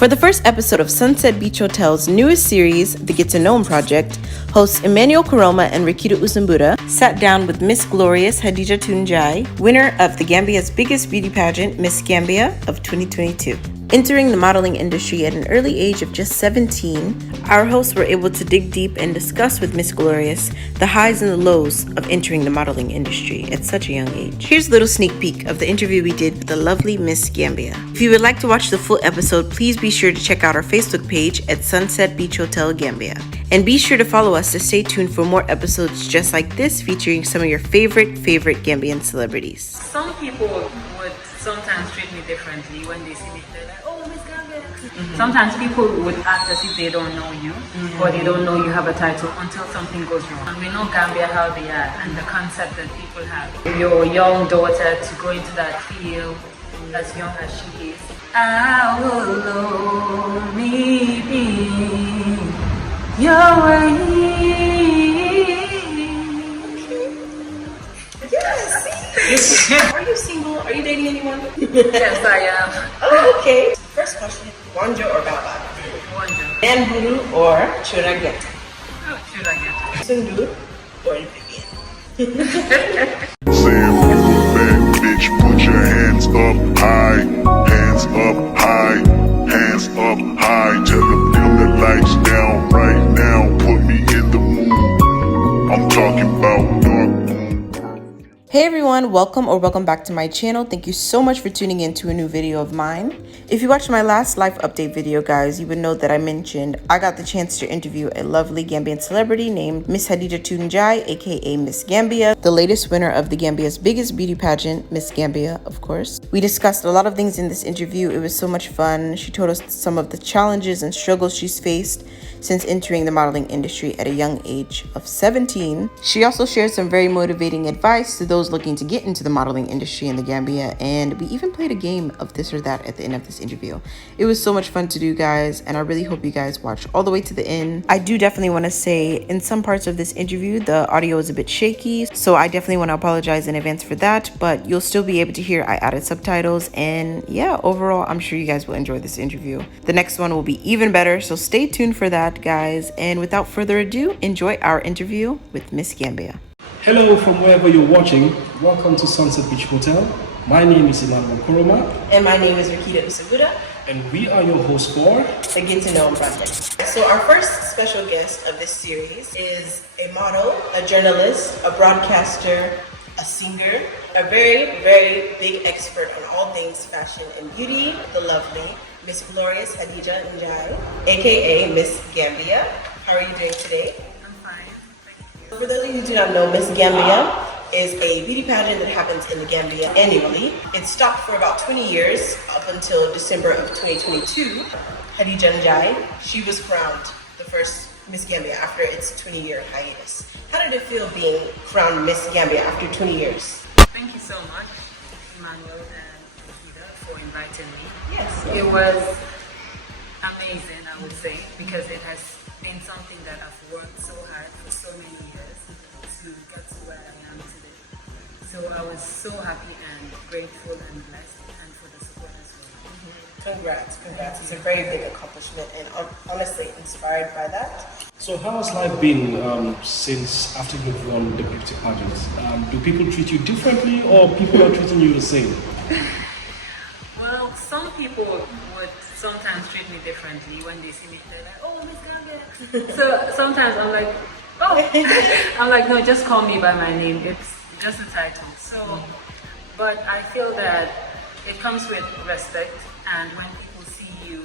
For the first episode of Sunset Beach Hotel's newest series, The Get to Know Him Project, hosts Emmanuel Karoma and Rikita Usambura sat down with Miss Glorious Hadija Tunjai, winner of the Gambia's biggest beauty pageant, Miss Gambia of 2022. Entering the modeling industry at an early age of just 17, our hosts were able to dig deep and discuss with Miss Glorious the highs and the lows of entering the modeling industry at such a young age. Here's a little sneak peek of the interview we did with the lovely Miss Gambia. If you would like to watch the full episode, please be sure to check out our Facebook page at Sunset Beach Hotel Gambia. And be sure to follow us to stay tuned for more episodes just like this featuring some of your favorite Gambian celebrities. Some people would sometimes treat me differently when they see me. They're like, oh, Miss Gambia. Sometimes people would act as if they don't know you or they don't know you have a title until something goes wrong. And we know Gambia how they are and the concept that people have. Your young daughter to go into that field as young as she is. I will only be your way. Yes. Are you single? Are you dating anyone? Yes, I am. Oh, okay. First question, Wanja or Baba? Wonder. Nburu or Churaget? Oh, should I get it? Sundu or Vivian? Saying you a bad bitch, put your hands up high, hands up high, hands up high. Tell them dim the lights down right now, put me in the mood. I'm talking about dark moon. Hey everyone, welcome back to my channel. Thank you so much for tuning in to a new video of mine. If you watched my last life update video, guys, you would know that I mentioned I got the chance to interview a lovely Gambian celebrity named Miss Hadija Tunjai, aka Miss Gambia, the latest winner of the Gambia's biggest beauty pageant, Miss Gambia, of course. We discussed a lot of things in this interview. It was so much fun. She told us some of the challenges and struggles she's faced since entering the modeling industry at a young age of 17. She also shared some very motivating advice to those looking to get into the modeling industry in the Gambia, and we even played a game of this or that at the end of this interview. It was so much fun to do, guys, and I really hope you guys watch all the way to the end. I do definitely want to say in some parts of this interview the audio is a bit shaky, so I definitely want to apologize in advance for that, but you'll still be able to hear I added subtitles, and yeah, overall I'm sure you guys will enjoy this interview. The next one will be even better, so stay tuned for that, guys, and without further ado, enjoy our interview with Miss Gambia. Hello from wherever you're watching. Welcome to Sunset Beach Hotel. My name is Emmanuel Karoma. And my name is Rikita Usambura. And we are your hosts for The Get to Know Him Project. So our first special guest of this series is a model, a journalist, a broadcaster, a singer, a very big expert on all things fashion and beauty, the lovely Miss Glorious Hadija Tunjai, aka Miss Gambia. How are you doing today? I'm fine. Thank you. For those of you who do not know, Miss Gambia is a beauty pageant that happens in the Gambia annually. It stopped for about 20 years up until December of 2022. Hadija Tunjai, she was crowned the first Miss Gambia after its 20-year hiatus. How did it feel being crowned Miss Gambia after 20 years? Thank you so much, Emmanuel and Rikita, for inviting me. Yes. It was amazing, I would say, because it has been something that I've worked so hard for so many years to get to where I am today. So I was so happy and grateful and blessed, and for the support as well. Congrats. It's a very big accomplishment and honestly inspired by that. So how has life been since after you've won the beauty pageants? Do people treat you differently or people are treating you the same? Well, some people would sometimes treat me differently when they see me. They're like, oh, Miss Gambia. So sometimes I'm like, oh, I'm like, no, just call me by my name. It's just a title. So, but I feel that it comes with respect, and when people see you,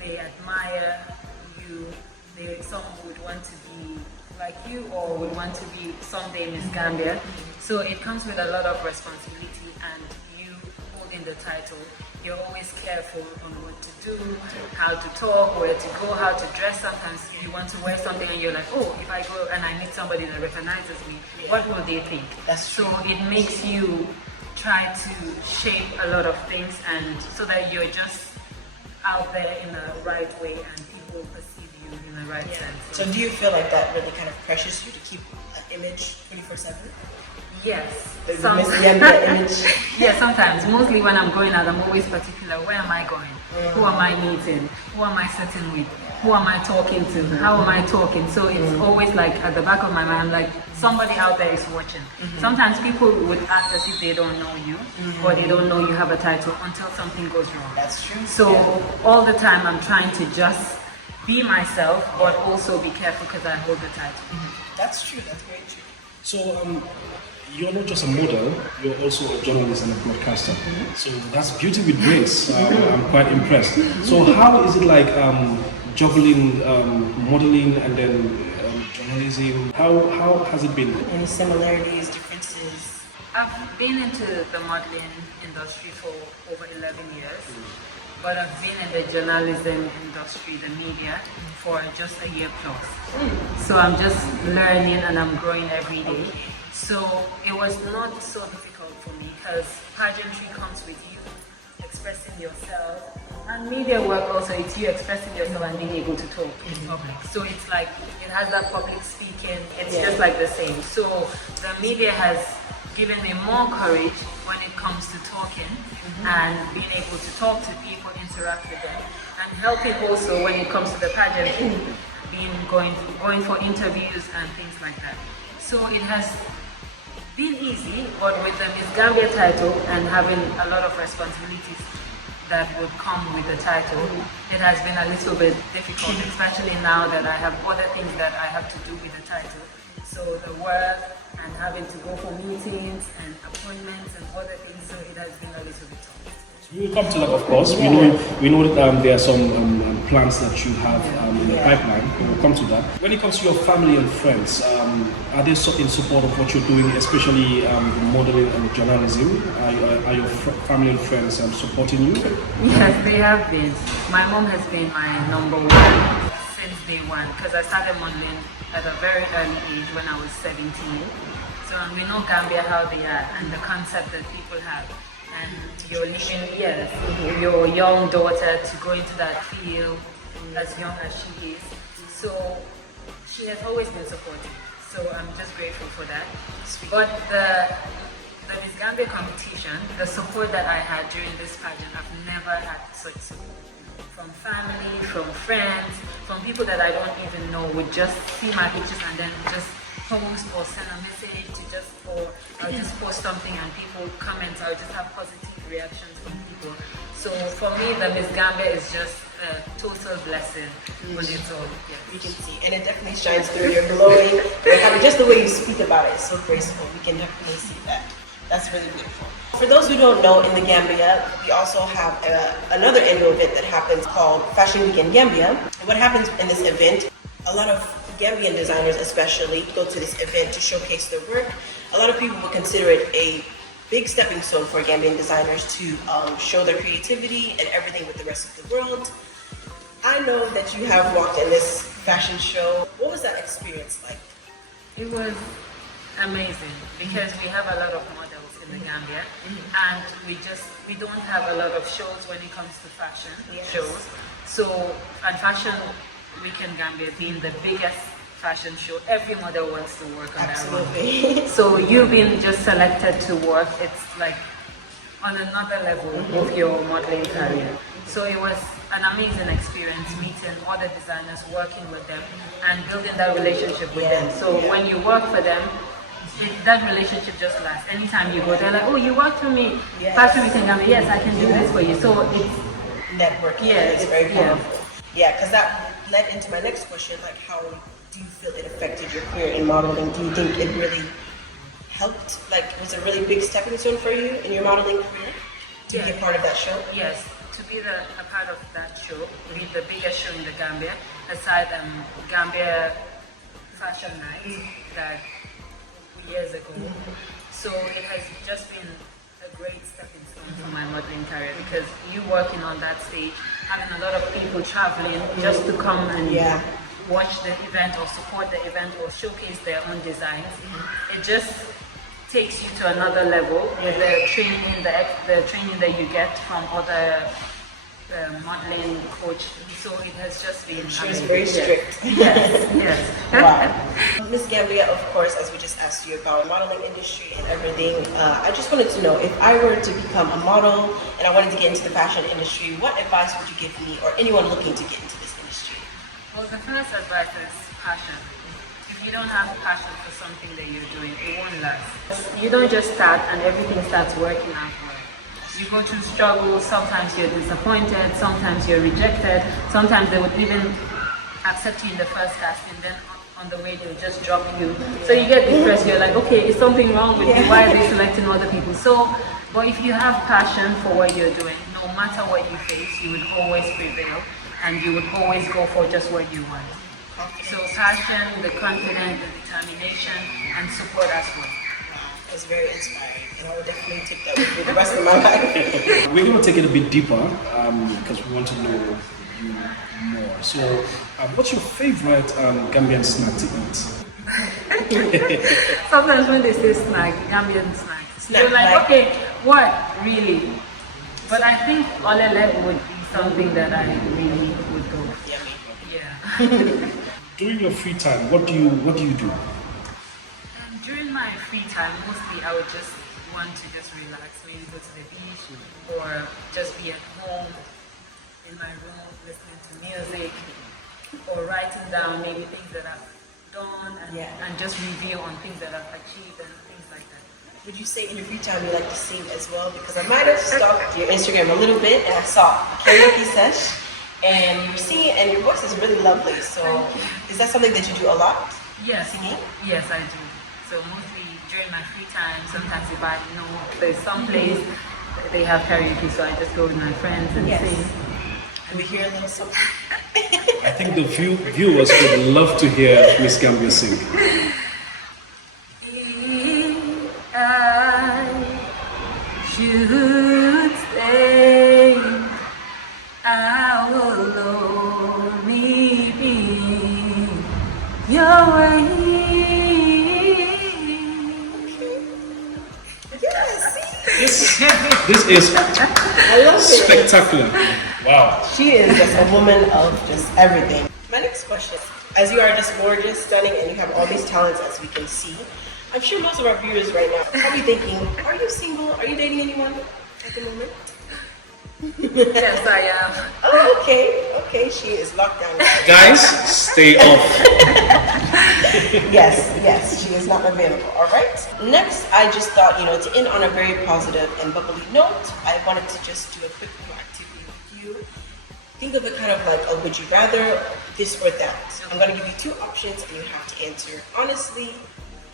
they admire you. Some would want to be like you or would want to be someday Miss Gambia. So it comes with a lot of responsibility, and you holding the title, you're always careful on what to do, how to talk, where to go, how to dress. Sometimes you want to wear something and you're like, oh, if I go and I meet somebody that recognizes me, what will they think? That's true. So it makes you try to shape a lot of things, and so that you're just out there in the right way and people perceive you in the right sense. So do you feel like that really kind of pressures you to keep an image 24/7? Yes. The Miss Gambia image? Yeah, sometimes. Mostly when I'm going out, I'm always particular. Where am I going? Who am I meeting? Who am I sitting with? Who am I talking to? How am I talking? So it's always like at the back of my mind, I'm like, somebody out there is watching. Sometimes people would act as if they don't know you, or they don't know you have a title until something goes wrong. That's true. So all the time I'm trying to just be myself, but also be careful because I hold the title. That's true. That's very true. So you're not just a model, you're also a journalist and a broadcaster. So that's beauty with grace. I'm quite impressed. So how is it like juggling modeling and then journalism? How has it been? Any similarities, differences? I've been into the modeling industry for over 11 years, but I've been in the journalism industry, the media, for just a year plus. So I'm just learning and I'm growing every day. So it was not so difficult for me because pageantry comes with you expressing yourself, and media work also, it's you expressing yourself and being able to talk in public. So it's like, it has that public speaking, it's just like the same. So the media has given me more courage when it comes to talking and being able to talk to people, interact with them, and helping also when it comes to the pageantry, going for interviews and things like that. So it has been easy, but with the Miss Gambia title and having a lot of responsibilities that would come with the title, it has been a little bit difficult, especially now that I have other things that I have to do with the title. So the work and having to go for meetings and appointments and other things, so it has been a little bit tough. We will come to that, of course. We know that there are some plans that you have in the pipeline. We will come to that. When it comes to your family and friends, are they in support of what you're doing, especially modeling and journalism? Are your family and friends supporting you? Yes, they have been. My mom has been my number one since day one, because I started modeling at a very early age when I was 17. So we know Gambia how they are and the concept that people have. And you're leaving, your young daughter to go into that field as young as she is. So she has always been supportive. So I'm just grateful for that. But the Miss Gambia competition, the support that I had during this pageant, I've never had such support. From family, from friends, from people that I don't even know would just see my pictures and then just post or send a message or I'll just post something and people comment. I'll just have positive reactions from people. So for me, the Miss Gambia is just a total blessing when it's all. You can see, and it definitely shines through. You're glowing. Just the way you speak about it is so graceful. We can definitely see that. That's really beautiful. For those who don't know, in the Gambia, we also have another annual event that happens called Fashion Week in Gambia. And what happens in this event, a lot of Gambian designers especially go to this event to showcase their work. A lot of people would consider it a big stepping stone for Gambian designers to show their creativity and everything with the rest of the world. I know that you have walked in this fashion show. What was that experience like? It was amazing because we have a lot of models in the Gambia and we don't have a lot of shows when it comes to fashion shows. So, and Fashion Week in Gambia being the biggest fashion show, every model wants to work on that one. So you've been just selected to work, it's like on another level of your modeling career. So it was an amazing experience meeting other designers, working with them and building that relationship with them. So when you work for them, that relationship just lasts. Anytime you go, they're like, oh, you worked for me. Fashion Week in Gambia, yes, I can do this for you. So it's networking. It's very powerful. Yeah, because that led into my next question, like how do you feel it affected your career in modeling? Do you think it really helped? Like, was it a really big stepping stone for you in your modeling career to be a part of that show? Yes, to be a part of that show, be the biggest show in the Gambia, aside Gambia Fashion Night that years ago. So it has just been a great stepping stone for my modeling career because you working on that stage, having a lot of people traveling just to come and watch the event or support the event or showcase their own designs. It just takes you to another level with the training that you get from other modeling coach, so it has just been. She was very strict. Yes, yes. Wow. Miss Gambia, of course, as we just asked you about modeling industry and everything, I just wanted to know, if I were to become a model and I wanted to get into the fashion industry, what advice would you give me or anyone looking to get into this industry? Well, the first advice is passion. If you don't have passion for something that you're doing, it won't last. You don't just start and everything starts working out well. You go through struggles, sometimes you're disappointed, sometimes you're rejected, sometimes they would even accept you in the first casting, then on the way they'll just drop you. So you get depressed, you're like, okay, is something wrong with me? Why are they selecting other people? So, but if you have passion for what you're doing, no matter what you face, you would always prevail and you would always go for just what you want. So passion, the confidence, the determination, and support as well. That's very inspiring, and I will definitely take that with me the rest of my life. We're going to take it a bit deeper because we want to know you more. So, what's your favorite Gambian snack to eat? Sometimes when they say snack, Gambian snacks, you're like, like- okay, what really? But I think olele would be something that I really would go. Yummy. Yeah. During your free time, what do you do? During my free time, mostly I would just want to just relax, maybe go to the beach or just be at home in my room listening to music or writing down maybe things that I've done and just review on things that I've achieved and things like that. Would you say in your free time you like to sing as well? Because I might have stalked your Instagram a little bit and I saw a karaoke sesh and you were singing and your voice is really lovely. So is that something that you do a lot? Yes, Singing? yes I do. So mostly during my free time, sometimes if I know there's some place they have karaoke, so I just go with my friends and sing. Can we hear a little something? I think the viewers would love to hear Miss Gambia sing. If I should stay, I will only be your way. This is I love it. spectacular. Wow. She is just a woman of just everything. My next question, as you are just gorgeous, stunning, and you have all these talents as we can see, I'm sure most of our viewers right now are probably thinking, are you single? Are you dating anyone at the moment? Yes, I am. Oh, okay. Okay, she is locked down. Guys, stay off. Yes, she is not available. All right. Next, I just thought, to end on a very positive and bubbly note, I wanted to just do a quick little activity with you. Think of it kind of like a would you rather, this or that. I'm going to give you two options and you have to answer honestly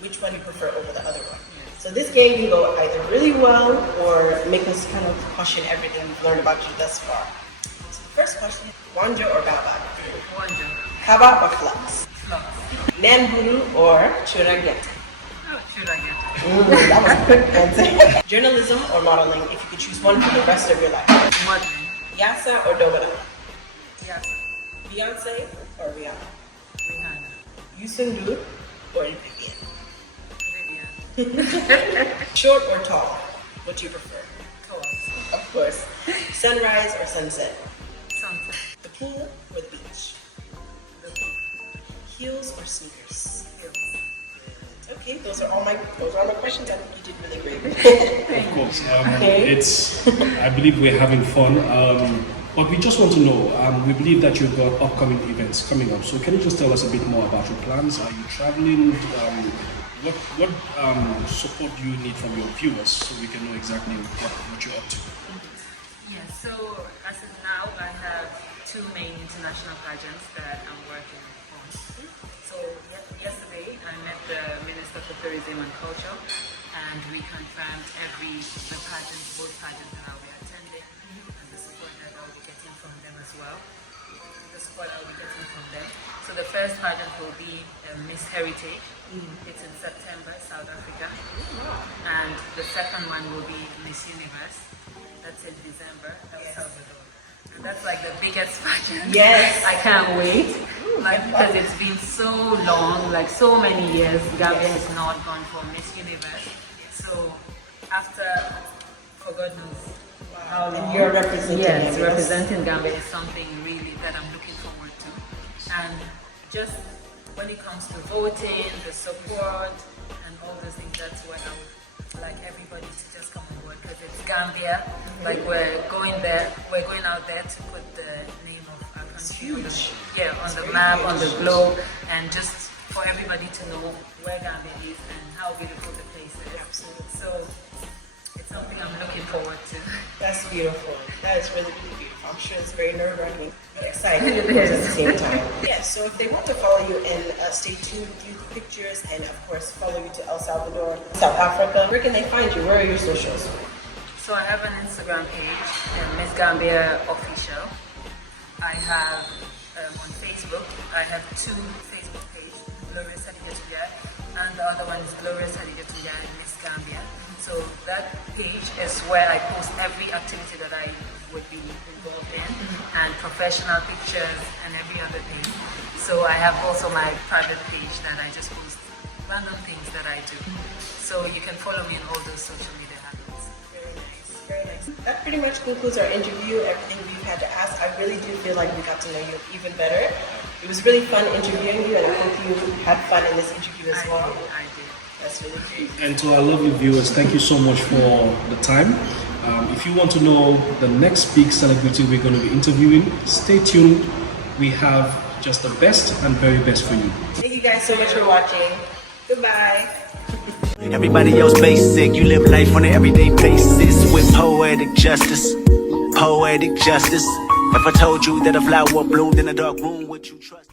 which one you prefer over the other one. So this game can go either really well or make us kind of question everything we've learned about you thus far. So the first question, Wanja or Baba? Wonder. Kaba or Flux? Flux. Nanburu or Churageta? Oh, should I get it? That was a quick answer. Journalism or modeling, if you could choose one for the rest of your life. Modeling. Yasa or Dobana? Yes. Beyonce or Rihanna? Rihanna. Yusundu or Vivian? Vivian. Short or tall? What do you prefer? Tall. Of course. Sunrise or sunset? Sunset. The pool or the beach? The pool. Heels or sneakers? Heels. Okay, those are all my questions. I think you did really great. Of course. Okay. I believe we're having fun. But we just want to know, we believe that you've got upcoming events coming up. So can you just tell us a bit more about your plans? Are you traveling? What support do you need from your viewers so we can know exactly what you're up to? Yes, so as of now, I have two main international pageants that I'm working on. So yesterday, I met the Minister for Tourism and Culture, and we confirmed the pageants, both pageants that I'll be attending, and the support that I'll be getting from them as well. So the first pageant will be Miss Heritage. It's in September, South Africa. And the second one will be Miss Universe. That's in December, El Salvador. And that's like the biggest pageant. Yes. I can't wait. Because it's been so long, like so many years, Gambia has not gone for Miss Universe. So after, for God knows, how long. And you're representing Yes, Gambia. representing Gambia is something really that I'm looking forward to. And just when it comes to voting, the support, and all those things, that's what I would like everybody to just come on board, because it's Gambia. Like we're going out there to put the name of our country on the map, on the globe, and just for everybody to know where Gambia is and how beautiful the place is. Absolutely. So it's something I'm looking forward to. That's beautiful. That is really, really beautiful. I'm sure it's very nerve-wracking, but exciting at the same time. Yeah, so if they want to follow you and stay tuned with you, the pictures, and of course follow you to El Salvador, South Africa, where can they find you? Where are your socials? So I have an Instagram page, Miss Gambia Official. I have on Facebook, I have 2 Facebook pages, Glorious Hadigetuya, and the other one is Glorious Hadigetuya and Miss Gambia. So that page is where I post every activity that I would be involved in, and professional pictures and every other thing. So I have also my private page that I just post random things that I do. So you can follow me on all those social media handles. Very nice, very nice. That pretty much concludes our interview, everything we've had to ask. I really do feel like we got to know you even better. It was really fun interviewing you, and I hope you had fun in this interview as well. I did. That's really great. And to our lovely viewers, thank you so much for the time. If you want to know the next big celebrity we're going to be interviewing, stay tuned. We have just the best and very best for you. Thank you guys so much for watching. Goodbye. Everybody else basic, you live life on an everyday basis with poetic justice. Poetic justice. If I told you that a flower bloomed in a dark room, would you trust?